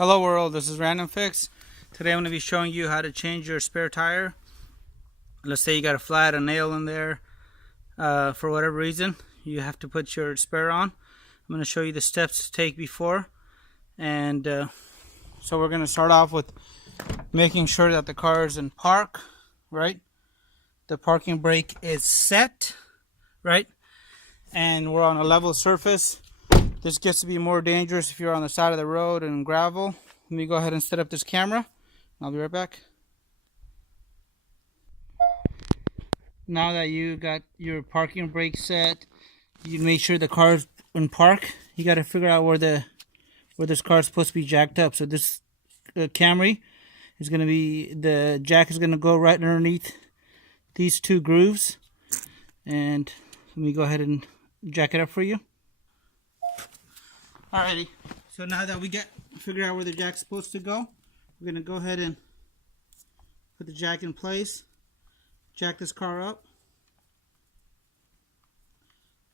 Hello world, this is Random Fix. Today I'm going to be showing you how to change your spare tire. Let's say you got a flat, a nail in there, for whatever reason. You have to put your spare on. I'm going to show you the steps to take before. And so we're going to start off with making sure that the car is in park, right? The parking brake is set, right? And we're on a level surface. This gets to be more dangerous if you're on the side of the road and gravel. Let me go ahead and set up this camera. I'll be right back. Now that you got your parking brake set, you make sure the car's in park. You got to figure out where this car is supposed to be jacked up. So this Camry is going to be, the jack is going to go right underneath these two grooves. And let me go ahead and jack it up for you. Alrighty, so now that we figured out where the jack's supposed to go, we're going to go ahead and put the jack in place, jack this car up.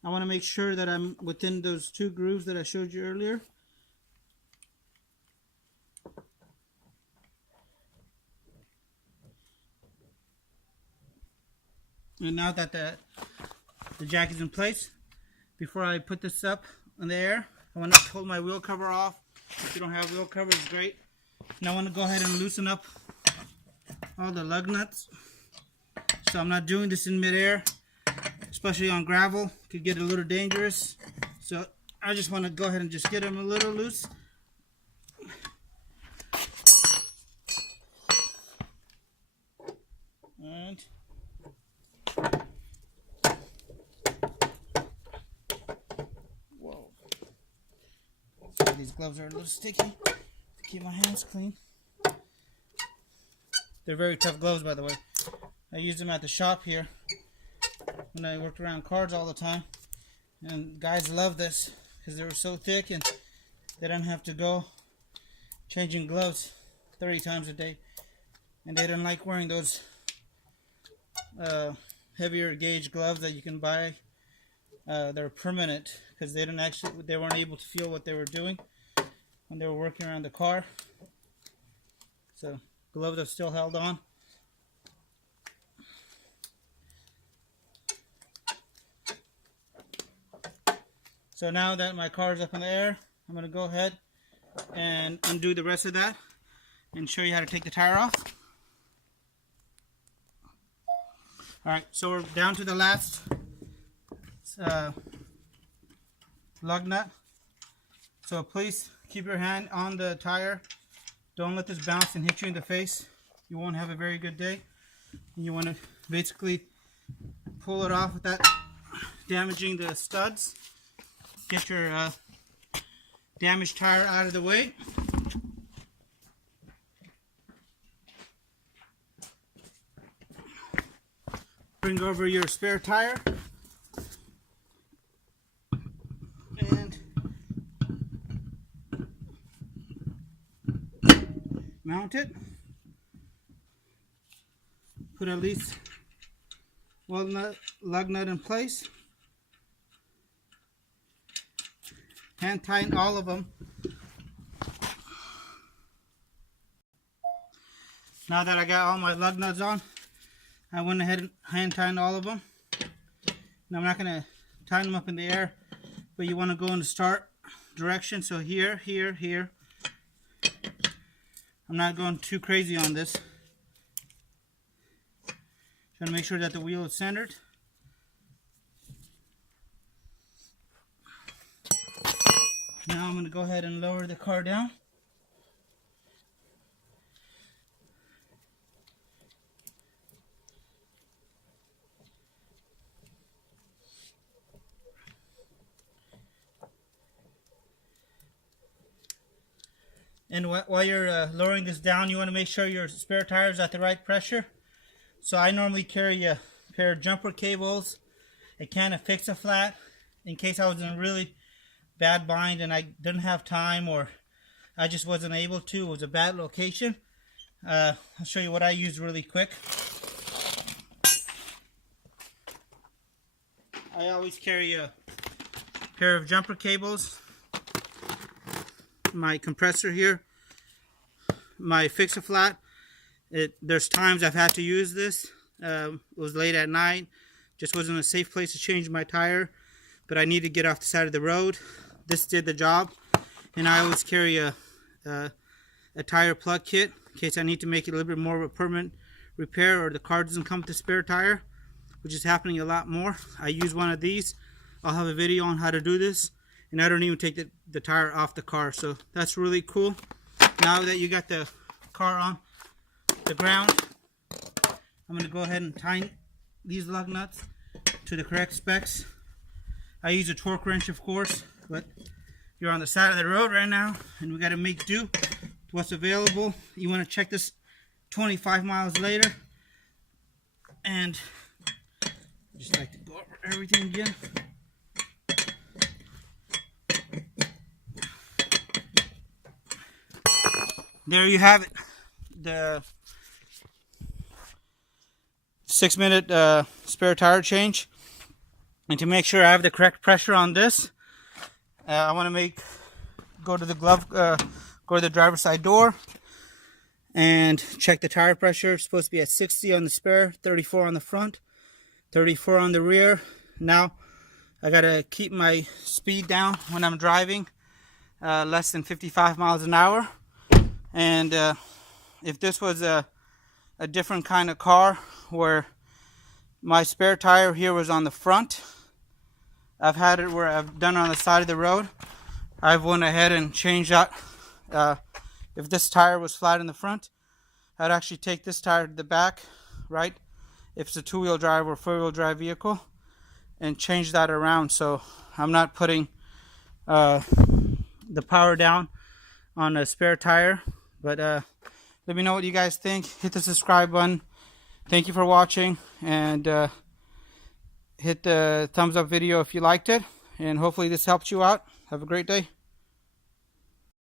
I want to make sure that I'm within those two grooves that I showed you earlier. And now that the jack is in place, before I put this up in the air, I want to pull my wheel cover off. If you don't have wheel cover, it's great. Now I want to go ahead and loosen up all the lug nuts. So I'm not doing this in midair, especially on gravel. It could get a little dangerous. So I just want to go ahead and just get them a little loose. And these gloves are a little sticky to keep my hands clean. They're very tough gloves, by the way. I used them at the shop here when I worked around cars all the time, and guys love this because they were so thick and they don't have to go changing gloves 30 times a day, and they don't like wearing those heavier gauge gloves that you can buy. They're permanent because they weren't able to feel what they were doing when they were working around the car. So gloves have still held on. So now that my car is up in the air, I'm going to go ahead and undo the rest of that and show you how to take the tire off. Alright, so we're down to the last lug nut. So please keep your hand on the tire. Don't let this bounce and hit you in the face. You won't have a very good day. You want to basically pull it off without damaging the studs. Get your damaged tire out of the way. Bring over your spare tire. And mount it. Put at least one lug nut in place. Hand tighten all of them. Now that I got all my lug nuts on, I went ahead and hand tightened all of them. Now I'm not going to tighten them up in the air, but you want to go in the start direction. So here, here, here. I'm not going too crazy on this. Trying to make sure that the wheel is centered. Now I'm going to go ahead and lower the car down. And while you're lowering this down, you want to make sure your spare tire is at the right pressure. So I normally carry a pair of jumper cables, a can of Fix-A-Flat, in case I was in a really bad bind and I didn't have time, or I just wasn't able to. It was a bad location. I'll show you what I use really quick. I always carry a pair of jumper cables, my compressor here, my fix-a-flat. There's times I've had to use this. It was late at night, just wasn't a safe place to change my tire, but I need to get off the side of the road. This did the job, and I always carry a tire plug kit in case I need to make it a little bit more of a permanent repair, or the car doesn't come with a spare tire, which is happening a lot more. I use one of these. I'll have a video on how to do this, and I don't even take the tire off the car, so that's really cool. Now that you got the car on the ground, I'm going to go ahead and tighten these lug nuts to the correct specs. I use a torque wrench, of course, but you're on the side of the road right now, and we got to make do with what's available. You want to check this 25 miles later, and just like to go over everything again. There you have it, the 6-minute spare tire change. And to make sure I have the correct pressure on this, I want to go to the driver's side door and check the tire pressure. It's supposed to be at 60 on the spare, 34 on the front, 34 on the rear. Now I gotta keep my speed down when I'm driving, less than 55 miles an hour. And if this was a different kind of car where my spare tire here was on the front, I've had it where I've done it on the side of the road. I've went ahead and changed that. If this tire was flat in the front, I'd actually take this tire to the back, right? If it's a 2-wheel drive or 4-wheel drive vehicle, and change that around, so I'm not putting the power down on a spare tire. But let me know what you guys think. Hit the subscribe button. Thank you for watching, and hit the thumbs up video if you liked it, and hopefully this helped you out. Have a great day.